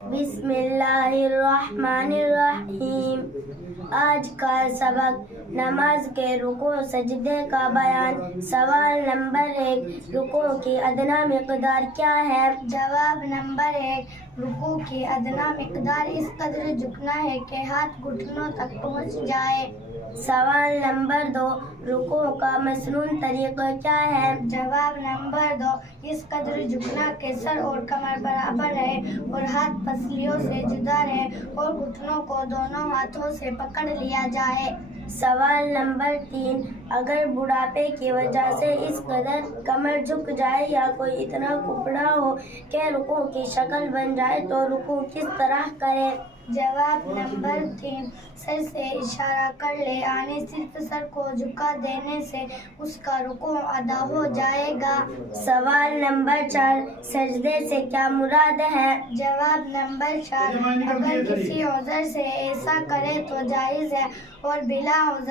بسم اللہ الرحمن الرحیم۔ آج کا سبق نماز کے رکوع سجدے کا بیان۔ سوال نمبر 1، رکوع کی ادنیٰ مقدار کیا ہے؟ جواب نمبر 1، رکوع کی ادنیٰ مقدار اس قدر جھکنا ہے کہ ہاتھ گھٹنوں تک پہنچ جائے۔ سوال نمبر 2، رکوع کا مسنون طریقہ کیا ہے؟ جواب نمبر 2، اس قدر جھکنا کہ سر اور کمر برابر رہے اور ہاتھ پسلیوں سے جدا رہے اور گھٹنوں کو دونوں ہاتھوں سے پکڑ لیا جائے۔ سوال نمبر 3، اگر بڑھاپے کی وجہ سے اس قدر کمر جھک جائے یا کوئی اتنا کپڑا ہو کہ رکوع کی شکل بن جائے تو رکوع کس طرح کرے؟ جواب نمبر 3، سر سے اشارہ کر لے، یعنی صرف سر کو جھکا دینے سے اس کا رکوع ادا ہو جائے گا۔ سوال نمبر 4، سجدے سے کیا مراد ہے؟ جواب نمبر 4، اگر کسی عذر سے ایسا کرے تو جائز ہے اور بلا عذر